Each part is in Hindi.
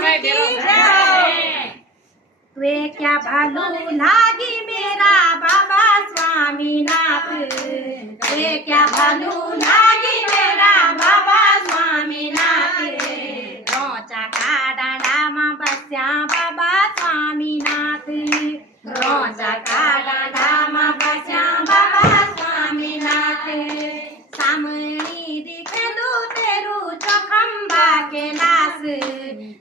स्वामी की जय। वे क्या भालू लागी मेरा बाबा स्वामीनाथ, वे क्या भालू लागी मेरा बाबा स्वामीनाथ। रोचा का डांडाમાં बस्या बाबा स्वामीनाथ, रोचा का डांडाમાં बस्या बाबा स्वामीनाथ। सामणी दिखेलू तेरू चौखंबा कैलास,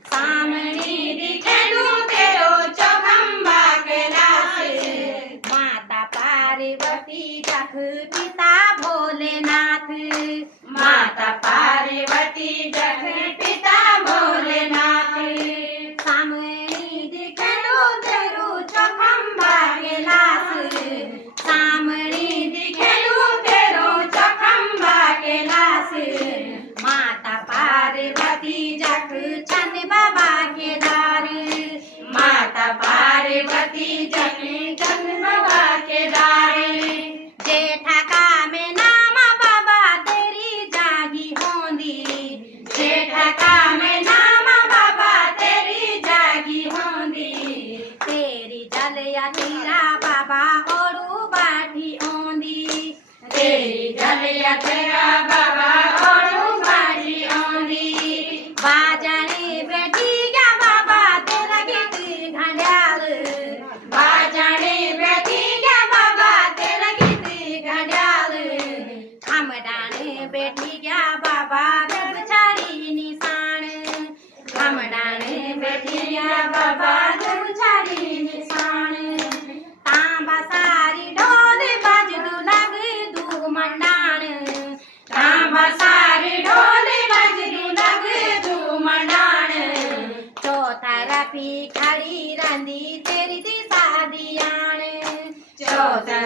सामणी दिखेलू तेरो चौखंबा कैलास। माता पार्वती जख पिता भोलेनाथ, माता पार्वती जख पिता भोलेनाथ। सामणी दिखेलू तेरू चौखंबा कैलास, सामणी दिखेलू तेरो चौखंबा कैलास। माता पार्वती जख छन बाबा केदार, माता पार्वती जख छन बाबा केदार। जेठा का में नाम बाबा तेरी जागी होंदी, जेठा का में नाम बाबा तेरी जागी होंदी। तेरी जलिया तेरा बाबा ओरू बाठी ओंदी, तेरी जलिया तेरा बाबा ओरू बाठी ओंदी। बाजाने बैठी गया बाबा तेरा गीत घड़ियाल, बाजाने बैठी गया बाबा तेरा गीत घड़ियाल। खमडाने बैठी गया बाबा गमछाड़ी निशान, खमडाने बैठी गया बाबा गमछाड़ी निशान। तांबा सारी ढोल बाजदू लग दू मंडाण, तांबा सारी ढोल बाजदू लग दू मंडाण। चौथा रफी खड़ी रंदी तेरी दी शादियाण, चौथा